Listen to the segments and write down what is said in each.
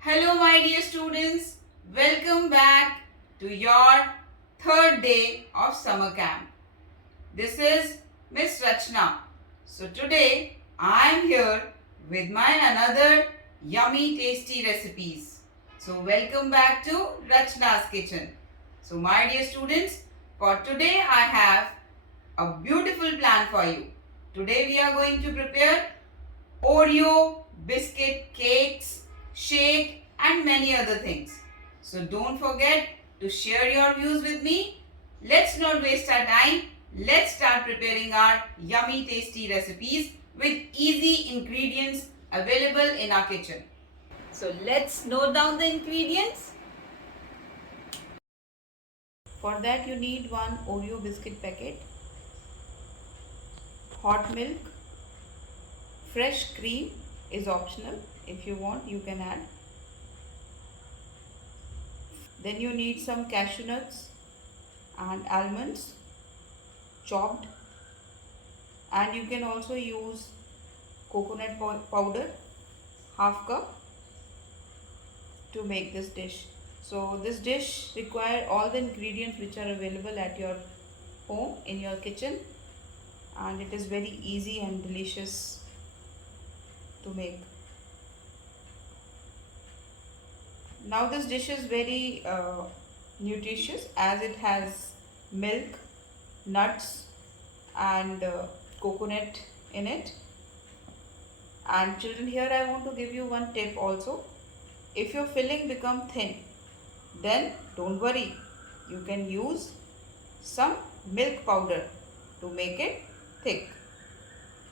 Hello, my dear students. Welcome back to your third day of summer camp. This is Miss Rachna. So, today I am here with my another yummy, tasty recipes. So, welcome back to Rachna's kitchen. So, my dear students, for today I have a beautiful plan for you. Today we are going to prepare Oreo, biscuit, cakes, shake and many other things. So don't forget to share your views with me. Let's not waste our time. Let's start preparing our yummy tasty recipes with easy ingredients available in our kitchen. So let's note down the ingredients. For that you need one Oreo biscuit packet, hot milk, fresh cream is optional. If you want you can add. Then you need some cashew nuts and almonds chopped, and you can also use coconut powder half cup to make this dish. So this dish require all the ingredients which are available at your home in your kitchen, and it is very easy and delicious to make. Now this dish is very nutritious as it has milk, nuts and coconut in it. And children, here I want to give you one tip also. If your filling become thin, then don't worry, you can use some milk powder to make it thick.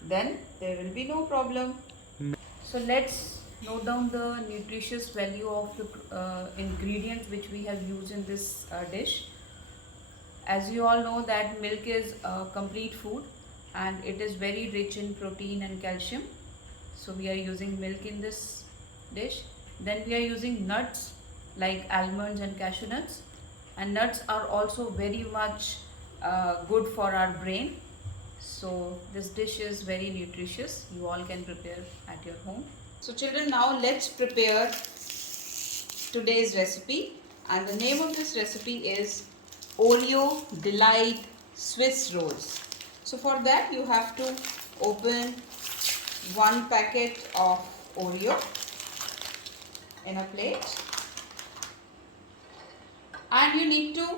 Then there will be no problem. So let's note down the nutritious value of the ingredients which we have used in this dish. As you all know that milk is a complete food and it is very rich in protein and calcium. So we are using milk in this dish. Then we are using nuts like almonds and cashew nuts, and nuts are also very much good for our brain. So this dish is very nutritious. You all can prepare at your home. So children, now let's prepare today's recipe, and the name of this recipe is Oreo Delight Swiss Rolls. So for that you have to open one packet of Oreo in a plate, and you need to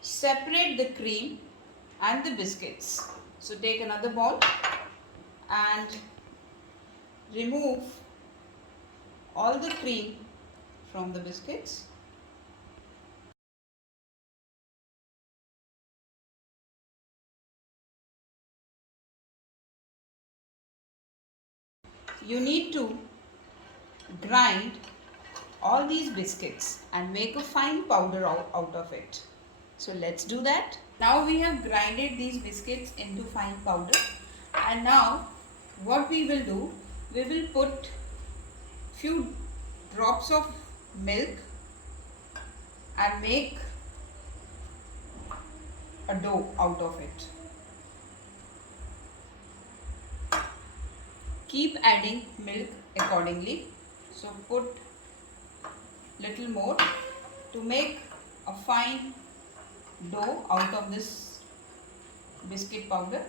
separate the cream and the biscuits. So take another bowl and remove all the cream from the biscuits. You need to grind all these biscuits and make a fine powder out of it. So let's do that. Now we have grinded these biscuits into fine powder, and now what we will do, we will put few drops of milk and make a dough out of it. Keep adding milk accordingly. So put little more to make a fine dough out of this biscuit powder.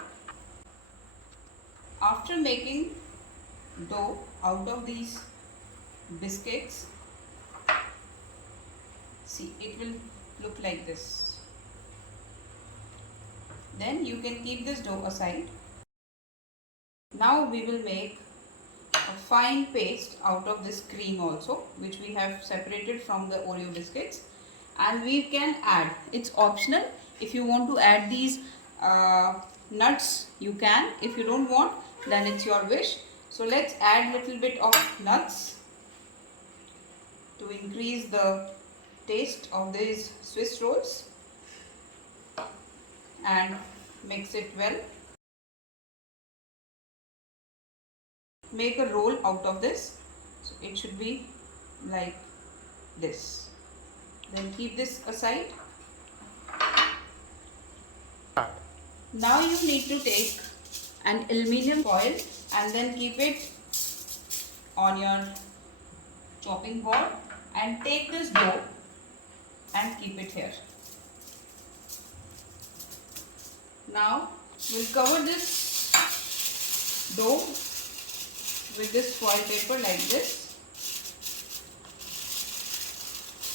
After making dough out of these biscuits, see, it will look like this. Then you can keep this dough aside. Now we will make a fine paste out of this cream also, which we have separated from the Oreo biscuits, and we can add, it's optional, if you want to add these nuts you can, if you don't want then it's your wish. So let's add little bit of nuts to increase the taste of these Swiss rolls, and mix it well. Make a roll out of this. So it should be like this. Then keep this aside. Now you need to take an aluminium foil and then keep it on your chopping board and take this dough and keep it here. Now we'll cover this dough with this foil paper like this,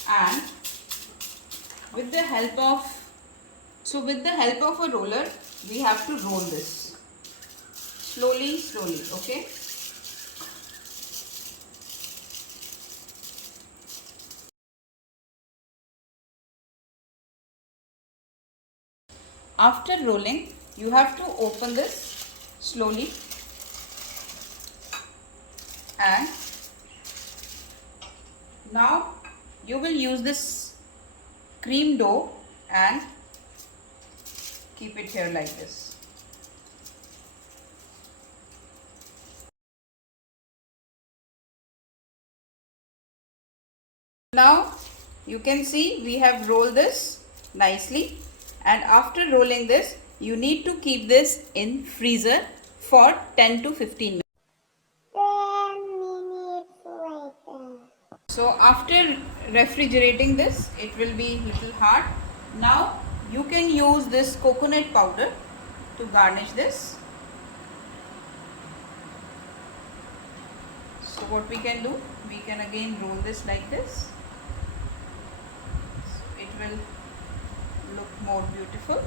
and with the help of a roller we have to roll this slowly, okay? After rolling, you have to open this slowly and now you will use this cream dough and keep it here like this. Now you can see we have rolled this nicely, and after rolling this you need to keep this in freezer for 10 to 15 minutes. 10 minutes later. So after refrigerating this, it will be little hard. Now you can use this coconut powder to garnish this. So what we can do, we can again roll this like this. So it will look more beautiful.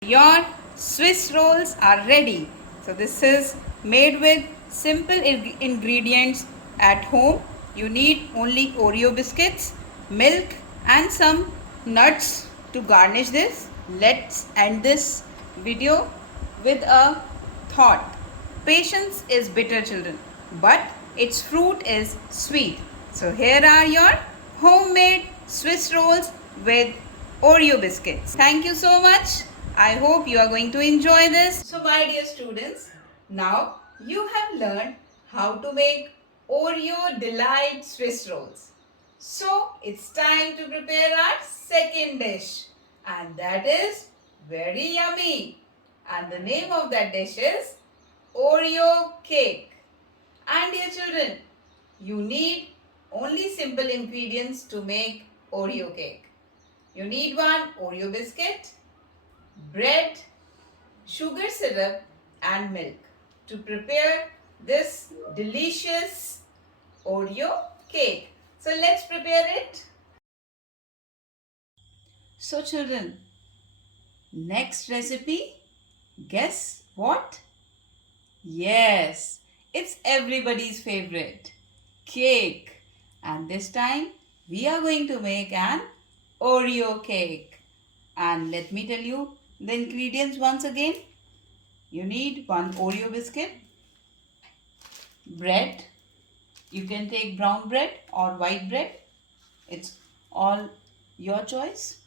Your Swiss rolls are ready. So this is made with simple ingredients at home. You need only Oreo biscuits, milk and some nuts to garnish this. Let's end this video with a thought. Patience is bitter, children, but its fruit is sweet. So here are your homemade Swiss rolls with Oreo biscuits. Thank you so much. I hope you are going to enjoy this. So my dear students, now you have learned how to make Oreo Delight Swiss rolls. So it's time to prepare our second dish, and that is very yummy. And the name of that dish is Oreo cake. And dear children, you need only simple ingredients to make Oreo cake. You need one Oreo biscuit, bread, sugar syrup and milk to prepare this delicious Oreo cake. So let's prepare it. So children, next recipe, guess what? Yes, it's everybody's favorite, cake. And this time we are going to make an Oreo cake. And let me tell you the ingredients once again. You need one Oreo biscuit, bread. You can take brown bread or white bread. It's all your choice.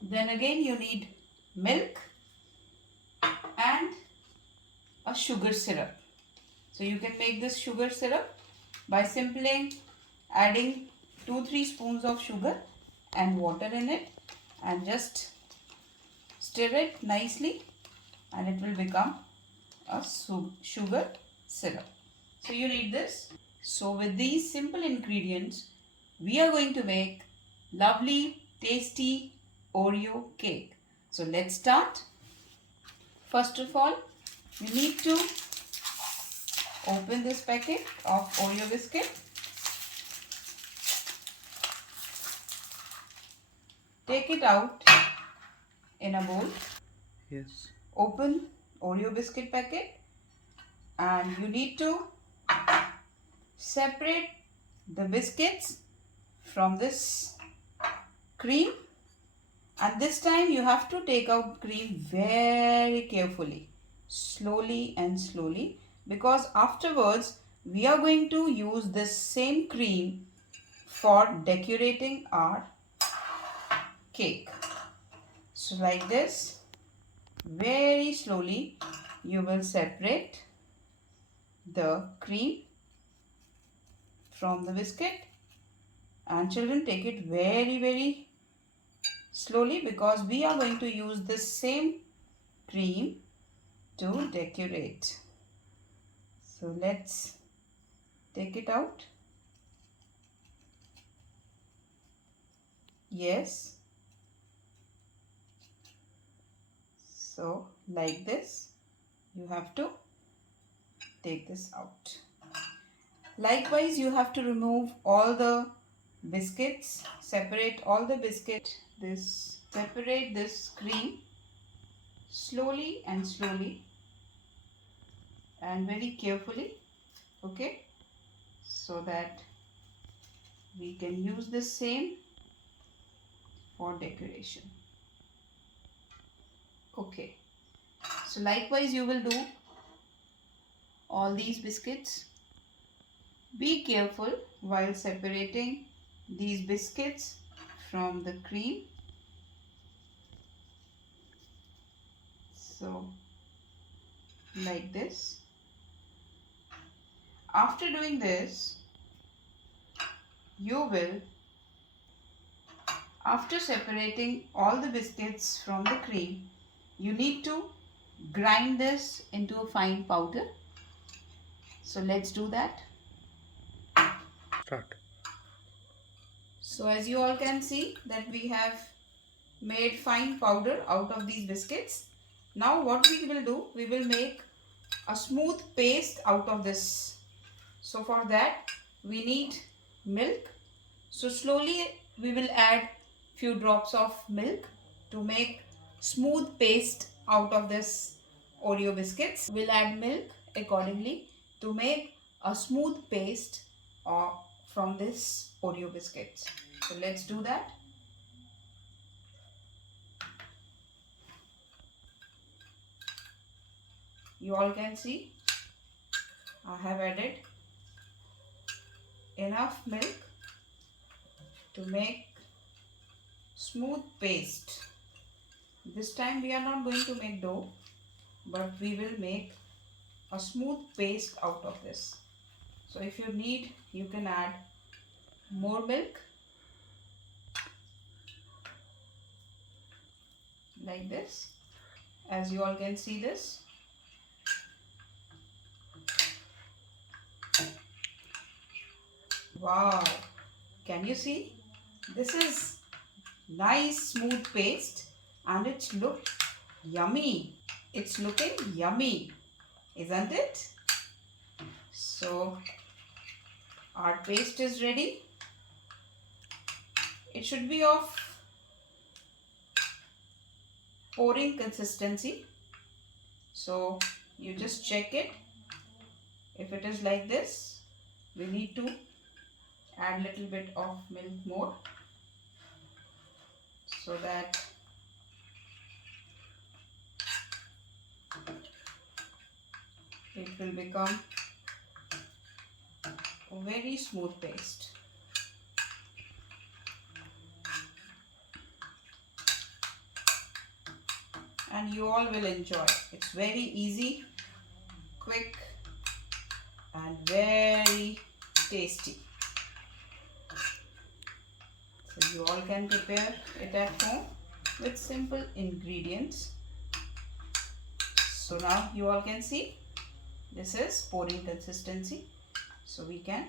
Then again you need milk and a sugar syrup. So you can make this sugar syrup by simply adding 2-3 spoons of sugar and water in it and just stir it nicely and it will become a sugar syrup. So you need this. So with these simple ingredients, we are going to make lovely, tasty Oreo cake. So let's start. First of all, you need to open this packet of Oreo biscuit. Take it out in a bowl. Yes. Open Oreo biscuit packet and you need to separate the biscuits from this cream, and this time you have to take out cream very carefully, slowly and slowly, because afterwards we are going to use this same cream for decorating our cake. So like this, very slowly you will separate the cream from the biscuit, and children, take it very slowly because we are going to use this same cream to decorate. So let's take it out. Yes. So like this, you have to take this out. Likewise, you have to remove all the biscuits, separate all the biscuit, separate this cream slowly and very carefully, okay, so that we can use the same for decoration. Okay, so likewise you will do all these biscuits. Be careful while separating these biscuits from the cream. So like this. After doing this, you will, after separating all the biscuits from the cream, you need to grind this into a fine powder. So let's do that. Start. So as you all can see that we have made fine powder out of these biscuits. Now what we will do, we will make a smooth paste out of this. So for that we need milk. So slowly we will add few drops of milk to make smooth paste out of this Oreo biscuits. We'll add milk accordingly to make a smooth paste from this Oreo biscuits. So let's do that. You all can see I have added enough milk to make smooth paste. This time we are not going to make dough, but we will make a smooth paste out of this. So if you need, you can add more milk like this. As you all can see this. Wow, can you see? This is nice smooth paste and it's look yummy. It's looking yummy, isn't it? So our paste is ready. It should be of pouring consistency. So you just check it. If it is like this, we need to add little bit of milk more so that it will become a very smooth paste. And you all will enjoy. It's very easy, quick and very tasty. So you all can prepare it at home with simple ingredients. So now you all can see this is pouring consistency. So we can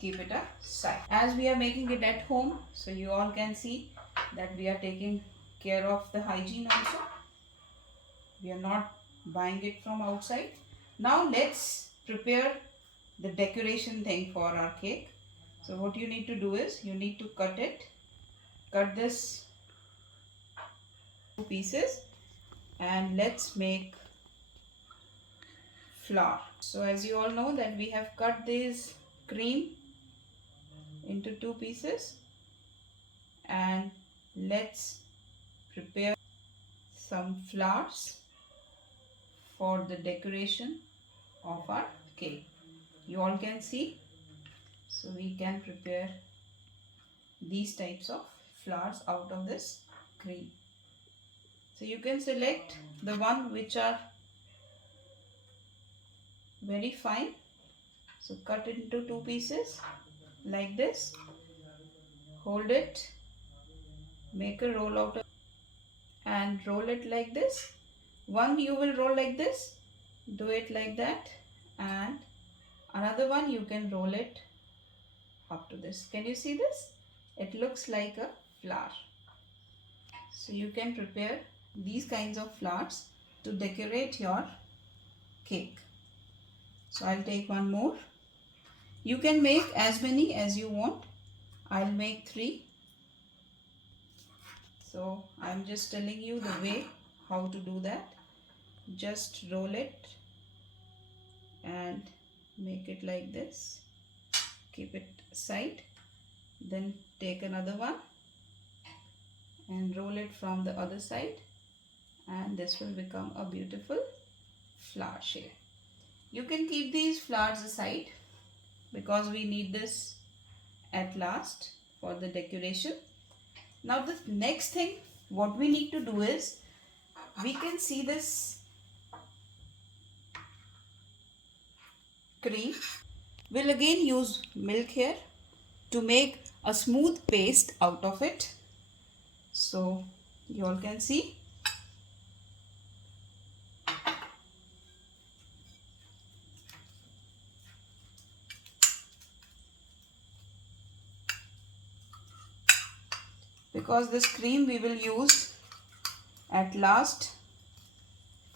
keep it aside. As we are making it at home, so you all can see that we are taking care of the hygiene also. We are not buying it from outside. Now let's prepare the decoration thing for our cake. So what you need to do is you need to cut this two pieces and let's make flour. So as you all know that we have cut this cream into two pieces and let's prepare some flowers for the decoration of our cake. You all can see. So we can prepare these types of flowers out of this cream. So you can select the one which are very fine. So cut it into two pieces like this. Hold it. Make a roll out of and roll it like this. One you will roll like this. Do it like that and Another one, you can roll it up to this. Can you see this? It looks like a flower. So you can prepare these kinds of flowers to decorate your cake. So I'll take one more. You can make as many as you want. I'll make 3. So I'm just telling you the way how to do that. Just roll it and make it like this. Keep it aside. Then take another one and roll it from the other side, and this will become a beautiful flower shape. You can keep these flowers aside because we need this at last for the decoration. Now the next thing what we need to do is, we can see this cream. We'll again use milk here to make a smooth paste out of it. So you all can see. Because this cream we will use at last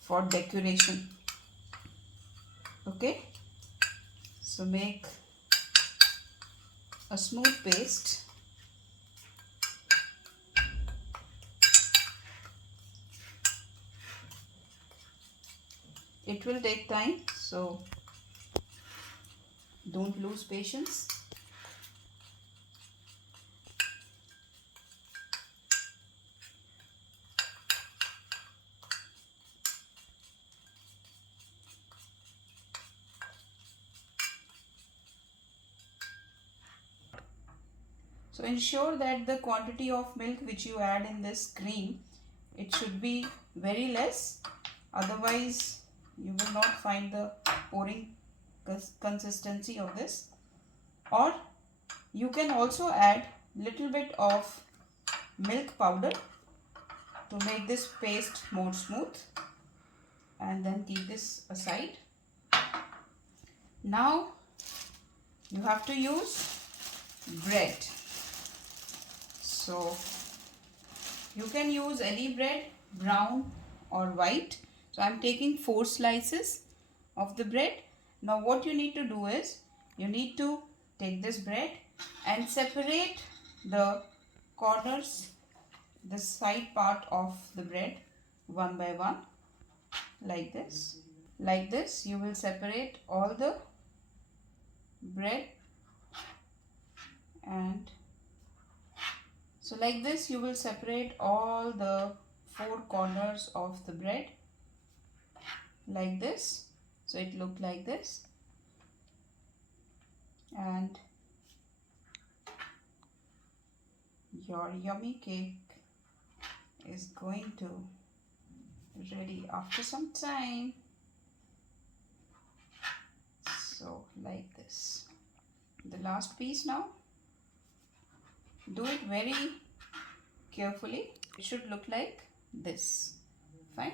for decoration. Okay, so make a smooth paste. It will take time, so don't lose patience. So ensure that the quantity of milk which you add in this cream, it should be very less, otherwise you will not find the pouring consistency of this. Or you can also add little bit of milk powder to make this paste more smooth, and then keep this aside. Now you have to use bread. So you can use any bread, brown or white. So I'm taking 4 slices of the bread. Now what you need to do is, you need to take this bread and separate the corners, the side part of the bread one by one, like this. Like this you will separate all the bread, and so like this you will separate all the 4 corners of the bread like this. So it looked like this, and your yummy cake is going to ready after some time. So like this. The last piece now. Do it very carefully. It should look like this. Fine.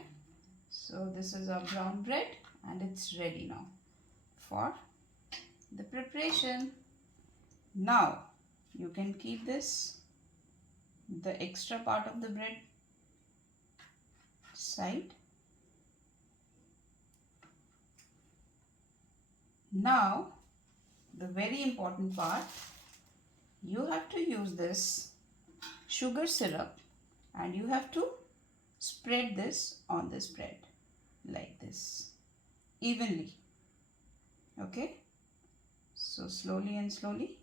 So this is our brown bread and it's ready now for the preparation. Now you can keep this, the extra part of the bread, side. Now the very important part, you have to use this sugar syrup and you have to spread this on this bread like this evenly. Okay, so slowly and slowly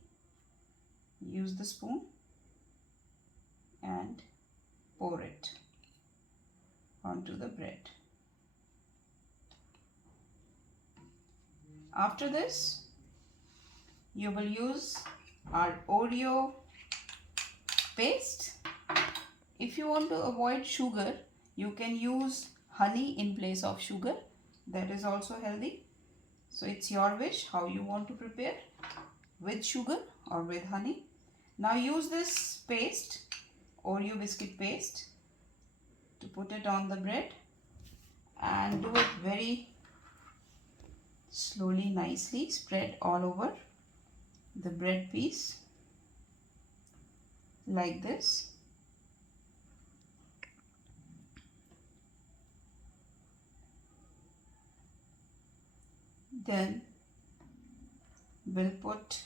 use the spoon and pour it onto the bread. After this you will use our Oreo paste. If you want to avoid sugar, you can use honey in place of sugar. That is also healthy. So it's your wish how you want to prepare, with sugar or with honey. Now use this paste, Oreo biscuit paste, to put it on the bread and do it very slowly, nicely spread all over the bread piece like this. Then we'll put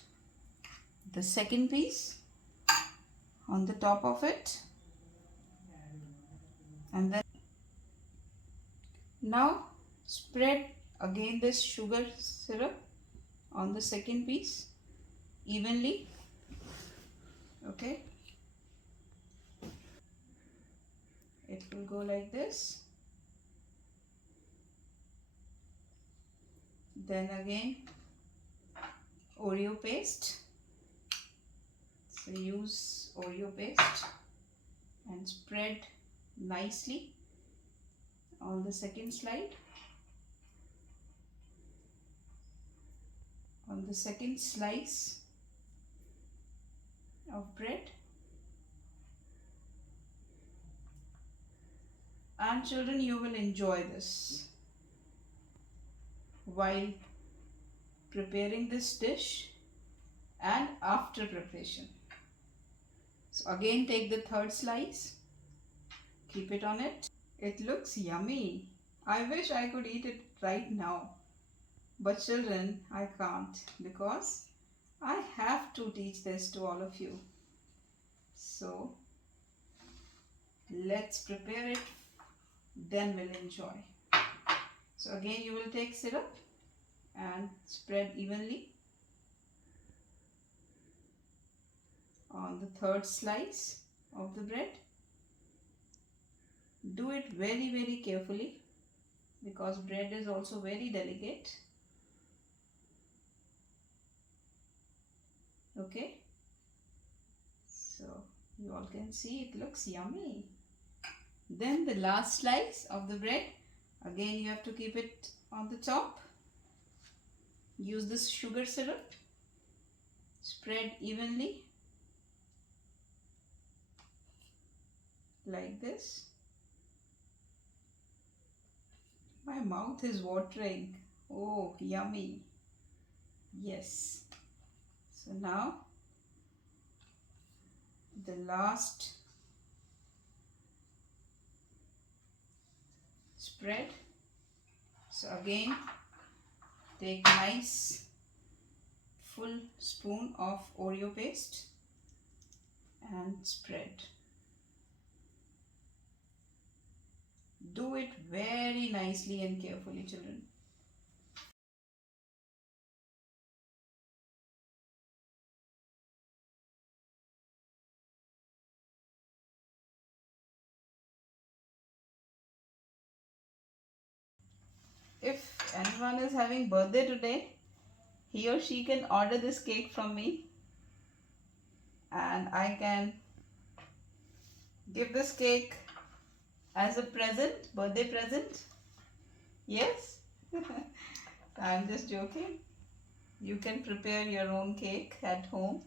the second piece on the top of it, and then now spread again this sugar syrup on the second piece evenly. Okay, it will go like this. Then again Oreo paste. So use Oreo paste and spread nicely on the second slide. On the second slice of bread. And children, you will enjoy this while preparing this dish and after preparation. So again take the third slice, keep it on it. It looks yummy. I wish I could eat it right now. But children, I can't because I have to teach this to all of you. So let's prepare it, then we'll enjoy. So again you will take syrup and spread evenly on the third slice of the bread. Do it very, very carefully because bread is also very delicate. Okay, so you all can see it looks yummy. Then the last slice of the bread, again you have to keep it on the top. Use this sugar syrup, spread evenly like this. My mouth is watering. Oh, yummy. Yes. So now the last spread. So again take nice full spoon of Oreo paste and spread. Do it very nicely and carefully, children. If anyone is having birthday today, he or she can order this cake from me and I can give this cake as a present, birthday present. Yes? I'm just joking. You can prepare your own cake at home.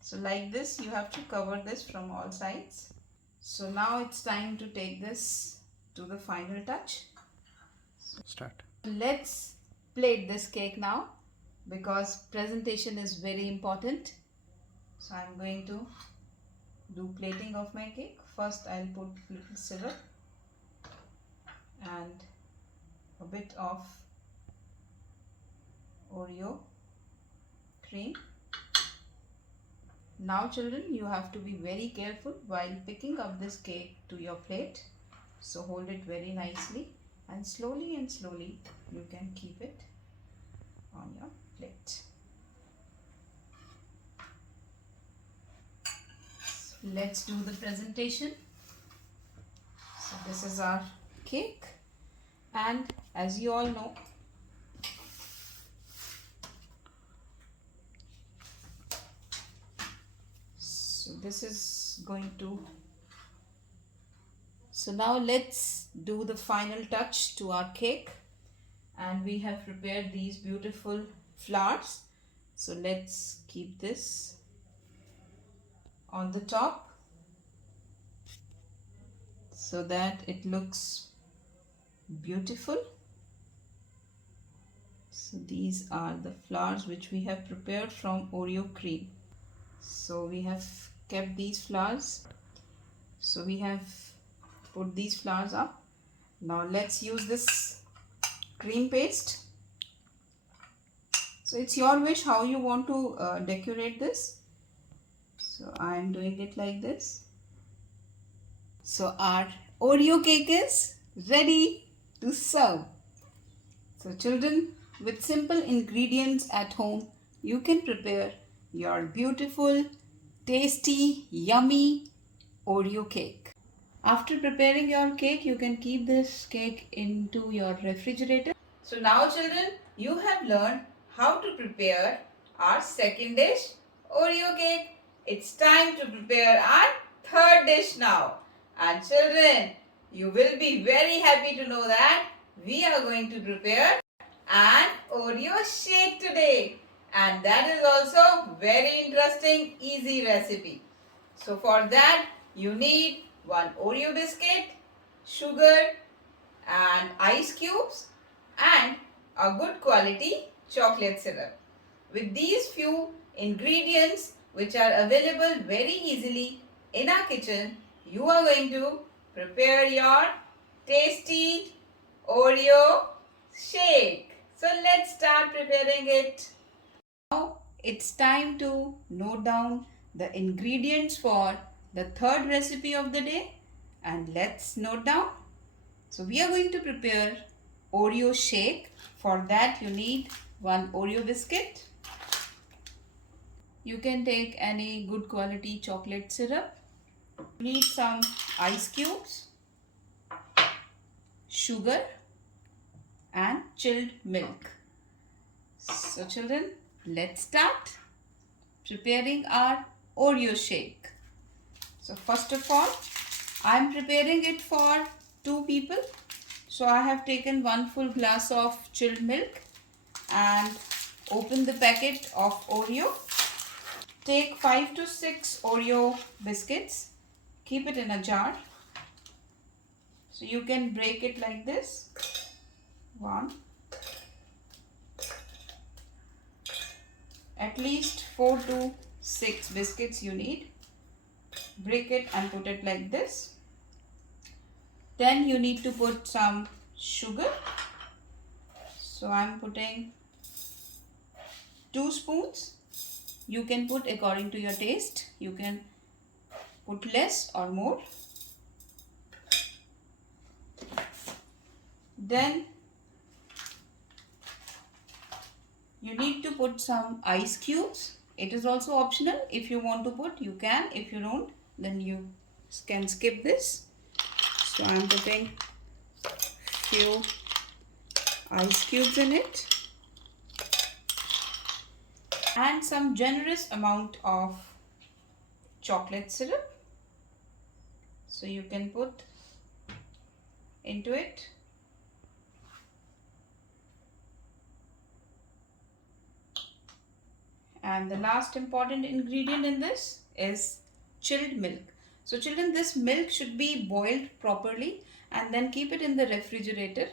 So like this, you have to cover this from all sides. So now it's time to take this to the final touch. Start. Let's plate this cake now because presentation is very important. So I'm going to do plating of my cake. First I'll put little syrup and a bit of Oreo cream. Now children, you have to be very careful while picking up this cake to your plate. So hold it very nicely and slowly you can keep it on your plate. So let's do the presentation. So this is our cake, and as you all know, so this is going to, so now let's do the final touch to our cake, and we have prepared these beautiful flowers. So let's keep this on the top so that it looks beautiful. So these are the flowers which we have prepared from Oreo cream. So we have kept these flowers. So we have put these flowers up. Now let's use this cream paste. So it's your wish how you want to decorate this. So I am doing it like this. So our Oreo cake is ready to serve. So children, with simple ingredients at home, you can prepare your beautiful, tasty, yummy Oreo cake. After preparing your cake, you can keep this cake into your refrigerator. So now children, you have learned how to prepare our second dish, Oreo cake. It's time to prepare our third dish now. And children, you will be very happy to know that we are going to prepare an Oreo shake today. And that is also very interesting, easy recipe. So for that, you need one Oreo biscuit, sugar and ice cubes and a good quality chocolate syrup. With these few ingredients which are available very easily in our kitchen, you are going to prepare your tasty Oreo shake. So let's start preparing it. Now it's time to note down the ingredients for the third recipe of the day, and let's note down. So we are going to prepare Oreo shake. For that you need one Oreo biscuit. You can take any good quality chocolate syrup. You need some ice cubes, sugar and chilled milk. So children, let's start preparing our Oreo shake. So first of all, I am preparing it for 2 people. So I have taken 1 full glass of chilled milk and open the packet of Oreo. Take 5 to 6 Oreo biscuits. Keep it in a jar. So you can break it like this. 1. At least 4 to 6 biscuits you need. Break it and put it like this. Then you need to put some sugar. So I am putting 2 spoons. You can put according to your taste. You can put less or more. Then you need to put some ice cubes. It is also optional. If you want to put, you can. If you don't, then you can skip this. So I am putting few ice cubes in it and some generous amount of chocolate syrup. So you can put into it. And the last important ingredient in this is chilled milk. So children, this milk should be boiled properly and then keep it in the refrigerator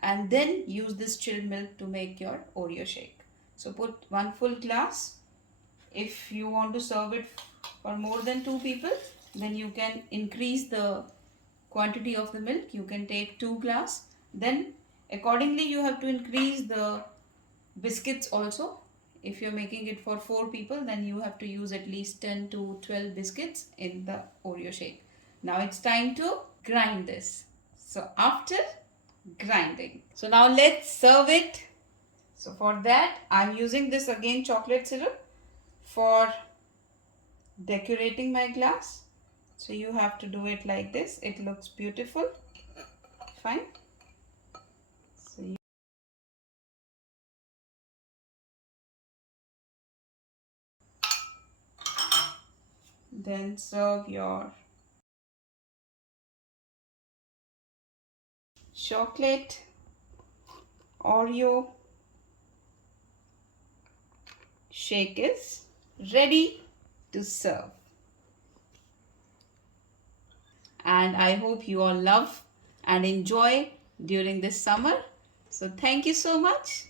and then use this chilled milk to make your Oreo shake. So put 1 full glass. If you want to serve it for more than 2 people, then you can increase the quantity of the milk. You can take 2 glass. Then accordingly you have to increase the biscuits also. If you're making it for 4 people, then you have to use at least 10 to 12 biscuits in the Oreo shake. Now it's time to grind this. So after grinding, so now let's serve it. So for that, I'm using this again chocolate syrup for decorating my glass. So you have to do it like this. It looks beautiful. Fine. So then serve your chocolate Oreo shake is ready to serve. And I hope you all love and enjoy during this summer. So thank you so much.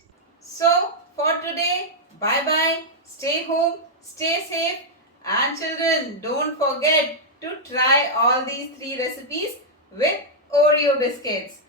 So for today, bye bye. Stay home, stay safe, and children, don't forget to try all these 3 recipes with Oreo biscuits.